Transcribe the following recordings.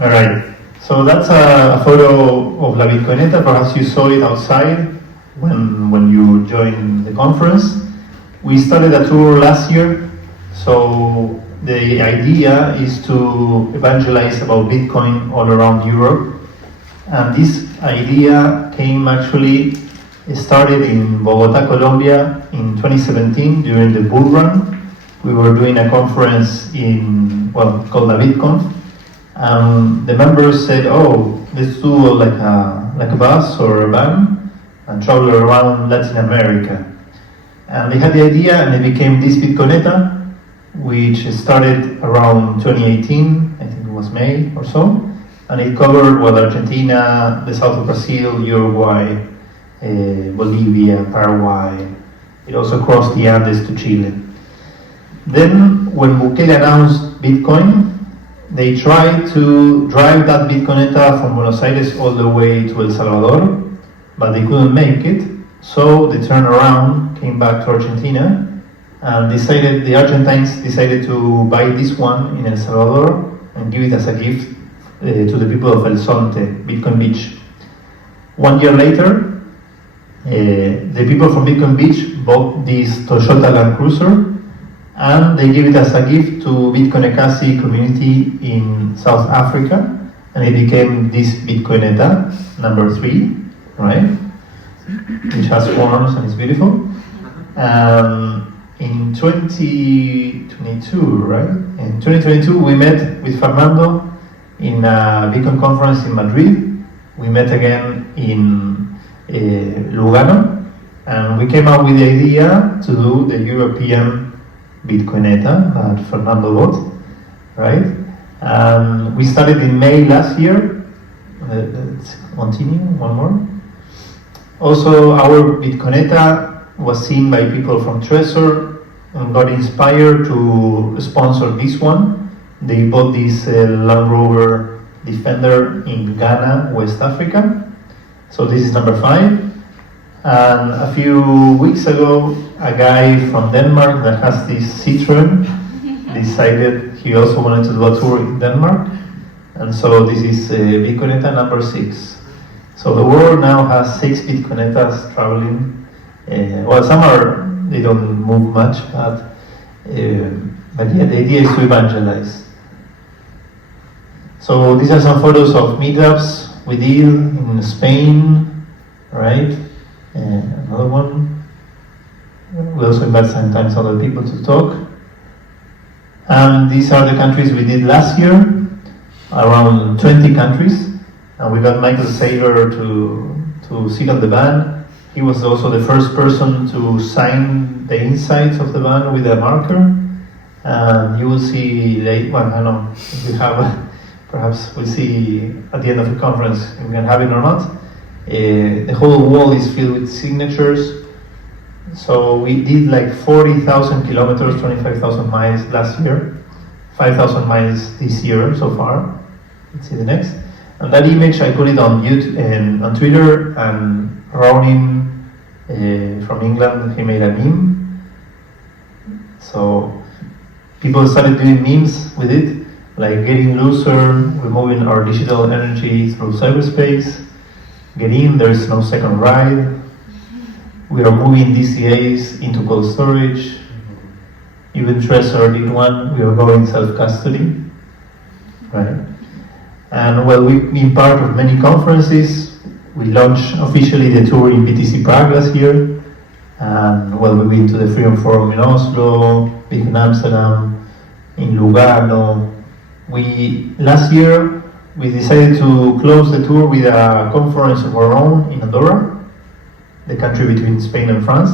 All right. So that's a photo of La Bitcoineta. Perhaps you saw it outside when you joined the conference. We started a tour last year. So the idea is to evangelize about Bitcoin all around Europe. And this idea came actually, it started in Bogota, Colombia in 2017 during the bull run. We were doing a conference called the BitConf. The members said, "Oh, let's do like a bus or a van and travel around Latin America." And they had the idea, and it became this Bitcoineta, which started around 2018. I think it was May or so, and it covered Argentina, the south of Brazil, Uruguay, Bolivia, Paraguay. It also crossed the Andes to Chile. Then, when Bukele announced Bitcoin, they tried to drive that Bitcoineta from Buenos Aires all the way to El Salvador, but they couldn't make it. So they turned around, came back to Argentina, and the Argentines decided to buy this one in El Salvador and give it as a gift to the people of El Zonte, Bitcoin Beach. 1 year later, the people from Bitcoin Beach bought this Toyota Land Cruiser, and they give it as a gift to Bitcoinekasi community in South Africa, and it became this Bitcoineta, number 3, right? Which has forms and is beautiful. In 2022, right? In 2022, we met with Fernando in a Bitcoin conference in Madrid. We met again in Lugano, and we came up with the idea to do the European Bitcoineta that Fernando bought, right? We started in May last year. Let's continue, one more. Also, our Bitcoineta was seen by people from Trezor and got inspired to sponsor this one. They bought this Land Rover Defender in Ghana, West Africa. So this is number 5. And a few weeks ago, a guy from Denmark that has this Citroen decided he also wanted to do a tour in Denmark. And so this is Bitcoineta number 6. So the world now has 6 Bitcoinetas traveling. They don't move much, but yeah, the idea is to evangelize. So these are some photos of meetups we did in Spain, right? Another one. We also invite sometimes other people to talk. And these are the countries we did last year, around 20 countries. And we got Michael Saylor to sit on the van. He was also the first person to sign the insides of the van with a marker. And you will see later, I don't know, if you have, perhaps we'll see at the end of the conference if we can have it or not. The whole wall is filled with signatures. So we did like 40,000 kilometers, 25,000 miles last year, 5,000 miles this year so far. Let's see the next. And that image, I put it on YouTube and on Twitter, and Ronin from England, he made a meme. So people started doing memes with it, like getting looser, removing our digital energy through cyberspace. Get in, there is no second ride. We are moving DCAs into cold storage. Even Trezor did one, we are going self-custody, right? And we've been part of many conferences. We launched officially the tour in BTC Prague last year. And we've been to the Freedom Forum in Oslo, been in Amsterdam, in Lugano. Last year, we decided to close the tour with a conference of our own in Andorra, the country between Spain and France.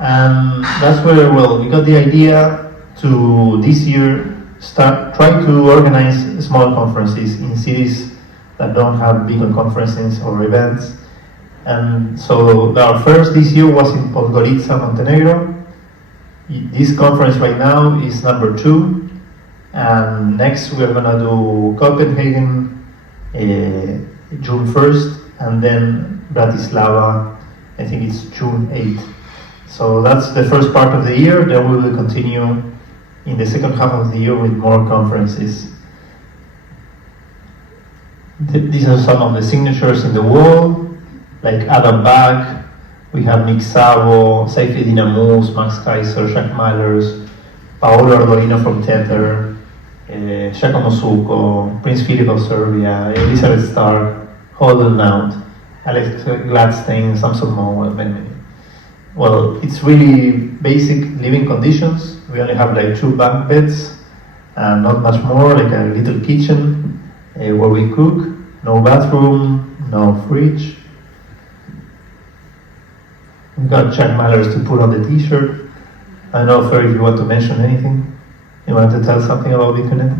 And that's where, we got the idea to this year try to organize small conferences in cities that don't have big conferences or events. And so our first this year was in Podgorica, Montenegro. This conference right now is number 2. And next we're gonna do Copenhagen, June 1st, and then Bratislava, I think it's June 8th. So that's the first part of the year. Then we will continue in the second half of the year with more conferences. These are some of the signatures in the wall, like Adam Bach, we have Nick Szabo, Saifi Dinamus, Max Kaiser, Jacques Mallers, Paolo Ardolino from Tether, Giacomo Succo, Prince Philip of Serbia, Elizabeth Stark, Holden Mount, Alex Gladstein, Samson Moe, and many. Well, it's really basic living conditions. We only have like 2 bunk beds and not much more, like a little kitchen where we cook, no bathroom, no fridge. We got Jack Mallers to put on the t-shirt. I don't know, Fer, if you want to mention anything. You want to tell something about Bitcoineta?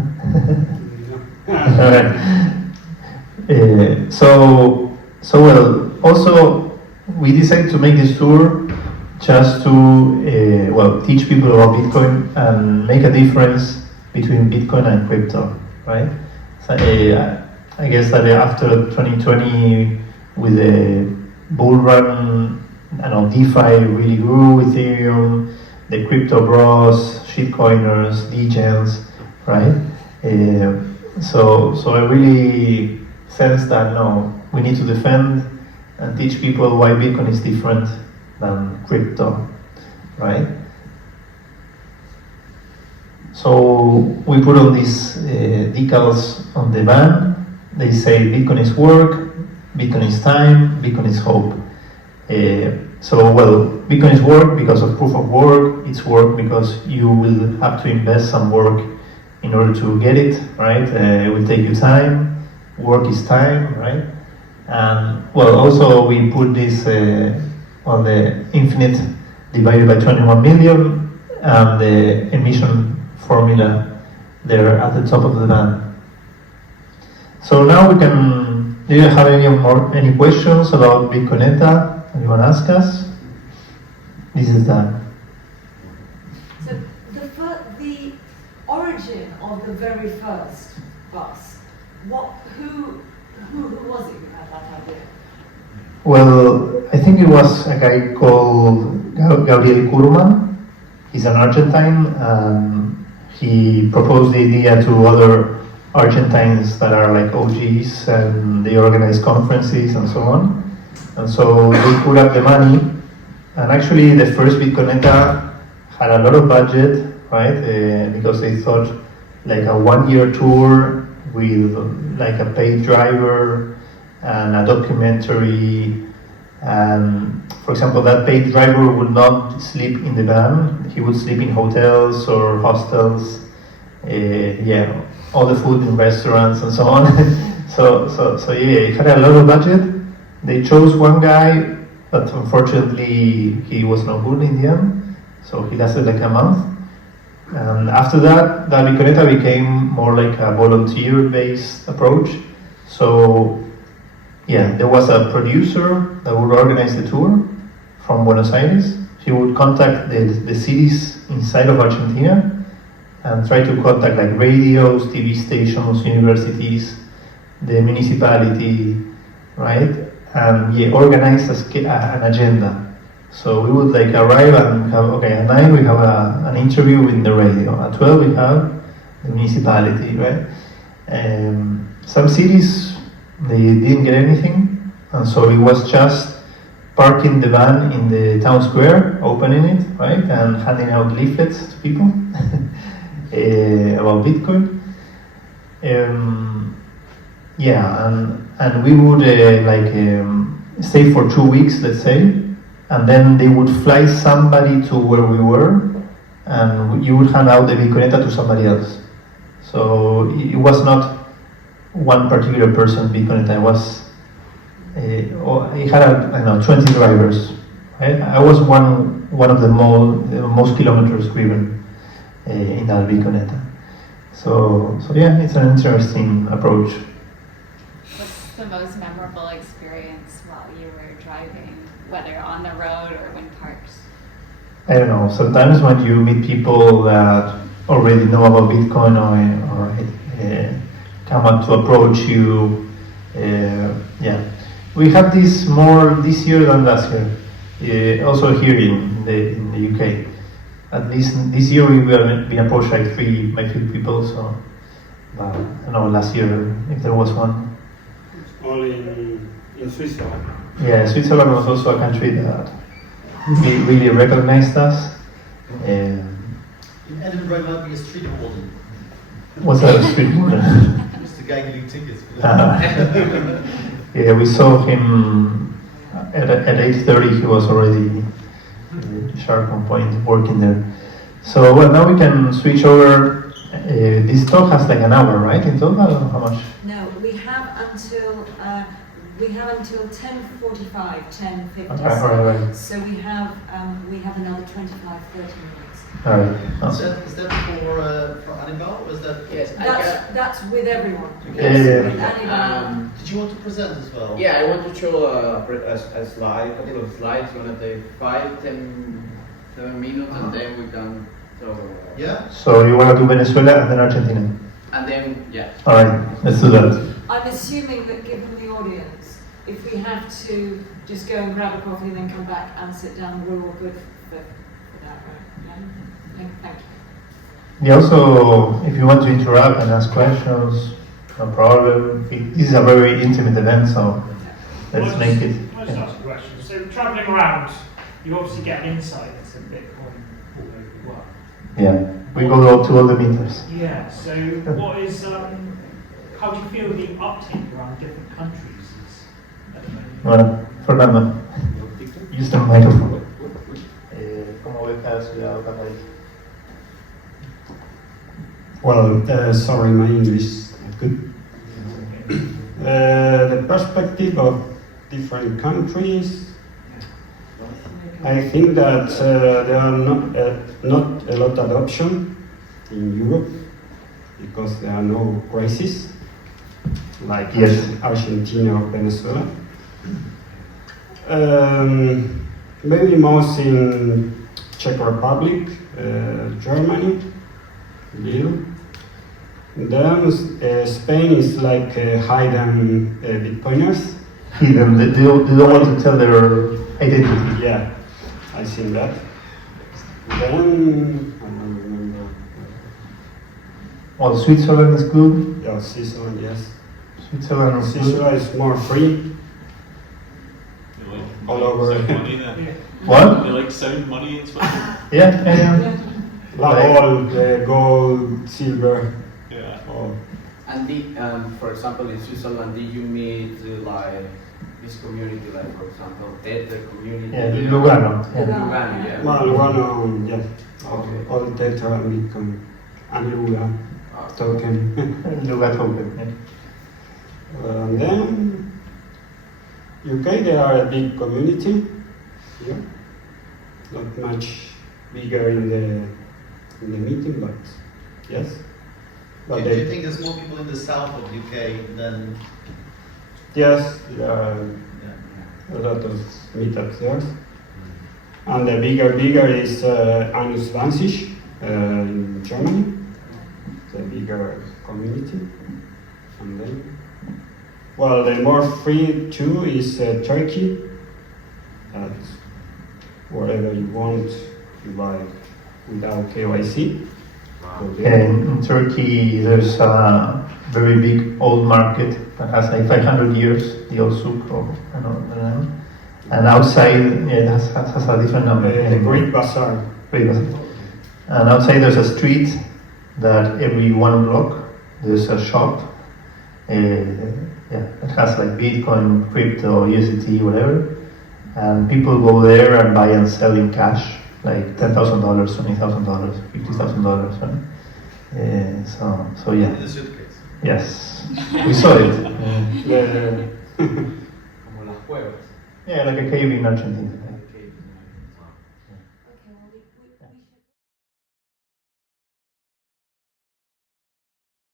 Alright. So well, also we decided to make this tour just to teach people about Bitcoin and make a difference between Bitcoin and crypto, right? So, I guess that after 2020, with the bull run, DeFi really grew, Ethereum, the crypto bros, shitcoiners, degens, right? So I really sense that we need to defend and teach people why Bitcoin is different than crypto, right? So we put on these decals on the van. They say Bitcoin is work, Bitcoin is time, Bitcoin is hope. Bitcoin is work because of proof of work. It's work because you will have to invest some work in order to get it, right? It will take you time. Work is time, right? And also we put this on the infinite divided by 21 million and the emission formula there at the top of the van. So now we can. Do you have any questions about Bitcoineta? Anyone ask us? This is done. So the origin of the very first bus, who was it who had that idea? Well, I think it was a guy called Gabriel Kurman. He's an Argentine. He proposed the idea to other Argentines that are like OGs, and they organize conferences and so on. And so they put up the money, and actually the first Bitcoineta had a lot of budget, right? Because they thought like a 1-year tour with like a paid driver and a documentary. And for example, that paid driver would not sleep in the van; he would sleep in hotels or hostels. All the food in restaurants and so on. so it had a lot of budget. They chose one guy, but unfortunately he was no good in the end. So he lasted like a month. And after that, the Bitcoineta became more like a volunteer-based approach. So there was a producer that would organize the tour from Buenos Aires. He would contact the cities inside of Argentina and try to contact like radios, TV stations, universities, the municipality, right? And organize an agenda. So we would like arrive and have, at 9 we have an interview with the radio. At 12 we have the municipality, right? Some cities, they didn't get anything. And so it was just parking the van in the town square, opening it, right? And handing out leaflets to people about Bitcoin. And we would stay for 2 weeks, let's say, and then they would fly somebody to where we were, and you would hand out the Bitcoineta to somebody else. So it was not one particular person's Bitcoineta. It was it had 20 drivers. Right? I was one of the most kilometers driven in that Bitcoineta. So it's an interesting approach. What's the most memorable experience while you were driving, whether on the road or when parked? I don't know. Sometimes when you meet people that already know about Bitcoin or come up to approach you, we have this more this year than last year. Also here in the UK. At least this year we've been approached by few people. So, but I don't know last year if there was one. In Switzerland. Yeah, Switzerland was also a country that really recognized us. In Edinburgh might be a street warden. What's that, a street warden? Just the guy giving tickets. Yeah, we saw him at 8:30. He was already sharp on point working there. So well, now we can switch over. This talk has like an hour, right? In total, or how much? No, we have until 10:45, 10:50. Okay, all right. So we have another 25, 30 minutes. All right. Is that for Annabelle, or is that? Yes, That's with everyone. Yeah. With anyone. Did you want to present as well? yeah, I want to show a slide, a couple of slides, gonna take 5, 10, 7 minutes, and then we can. So, Yeah. So you want to do Venezuela and then Argentina? and then yeah. All right, let's do that. I'm assuming that given the audience, if we have to just go and grab a coffee and then come back and sit down, we're all good for that, right? Yeah? Thank you. Yeah, also, if you want to interrupt and ask questions, no problem. This is a very intimate event, so let's make it. Can I just ask a question? So travelling around, you obviously get an insight into Bitcoin all over the world. Yeah, we go to all the meeters. Yeah, so what is, how do you feel the uptake around different countries is at the moment? Bueno, Fernando, use the microphone. ¿Cómo ves cada ciudad o cada país? Well, sorry, my English is not good. The perspective of different countries, I think that there are not a lot of adoption in Europe because there are no crises like Argentina or Venezuela. Maybe most in Czech Republic, Germany, little. Then Spain is like hidden Bitcoiners. Hidden, they don't want to tell their identity. Yeah, I seen that. Then I don't remember. Well, Switzerland is good. Yeah, Switzerland, yes. Switzerland is good. Switzerland is more free. All over. Sound money then. What? They like sound money in Switzerland. Yeah. Like all the gold, silver, Yeah. all. And for example, in Switzerland, did you meet like this community, like for example, Tether community? Yeah, Lugano. Yeah. Lugano, yeah. Well, one yeah, Okay. all Tether and Bitcoin and Lula Okay. token. Lugano token. Yeah. And then UK, they are a big community. Yeah, not much bigger in the meeting, but yes. But Do you they, think there's more people in the south of UK than? yes, there are Yeah. a lot of meetups there. And the bigger is Anus 20 in Germany, the bigger community. And then, well, the more free too is Turkey. That's whatever you want, you buy without KYC. So they- In Turkey, there's a very big old market that has like 500 years, the old souk, or I don't know. And outside, it has a different number. the Great Bazaar. Great Bazaar. And outside, there's a street that every one block there's a shop. It has like Bitcoin, crypto, USDT, whatever. And people go there and buy and sell in cash, like $10,000, $20,000, $50,000. Right? So yeah. In a suitcase. Yes, we saw it. The, Como las cuevas. Yeah, like a cave in Argentina.